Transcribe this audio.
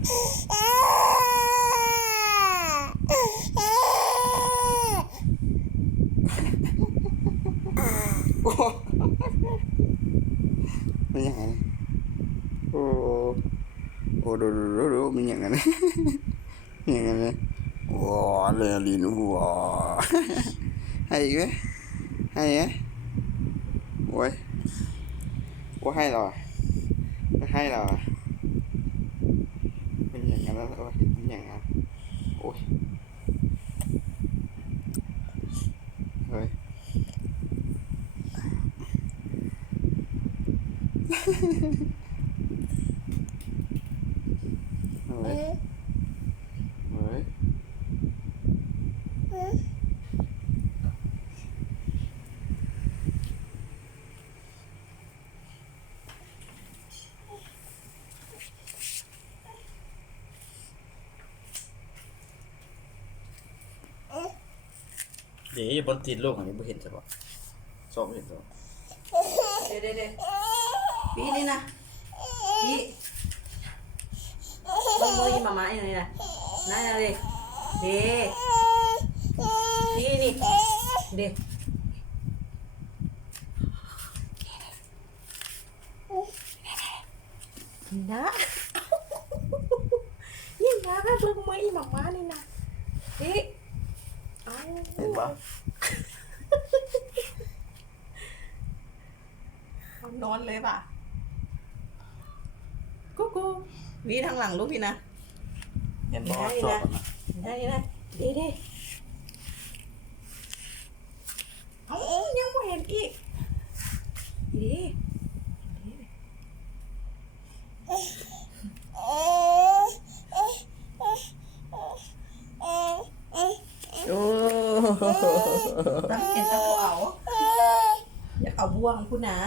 โอ้มันยังไงโอ้โอ้ดูมันยังไงนะยังไงนะว้าเลยลินว้าให้อีกไหมให้ไหมโอ้ยโอ้ให้หรอไม่ให้หรอเป็นอย่างนั้นแล้วเป็นอย่างนั้นโอ้ยเฮ้ยเฮ้ยเฮ้ยเดี๋ยวจะบนติดลูกอันนี้ไม่เห็นใช่ปะชอบไม่เห็นใช่ปะเดี๋ยวปีนี่นะปีมือมาม่าอย่างนี้นะนั่นอะไรเดี๋ยวปีนี่เดี๋ยวนะยิ่งนะก็เบิ่งมือมาม่านี่นะเดี๋ยวเห็นปะนอนเลยป่ะกูวีทางหลังลูกพี่นะเห็นปะชอบนะได้ดีเอายังไม่เห็นอีกดีโอ้ตั้งเห็นตะกูเอาอยากเอาบ่วงคุณนะ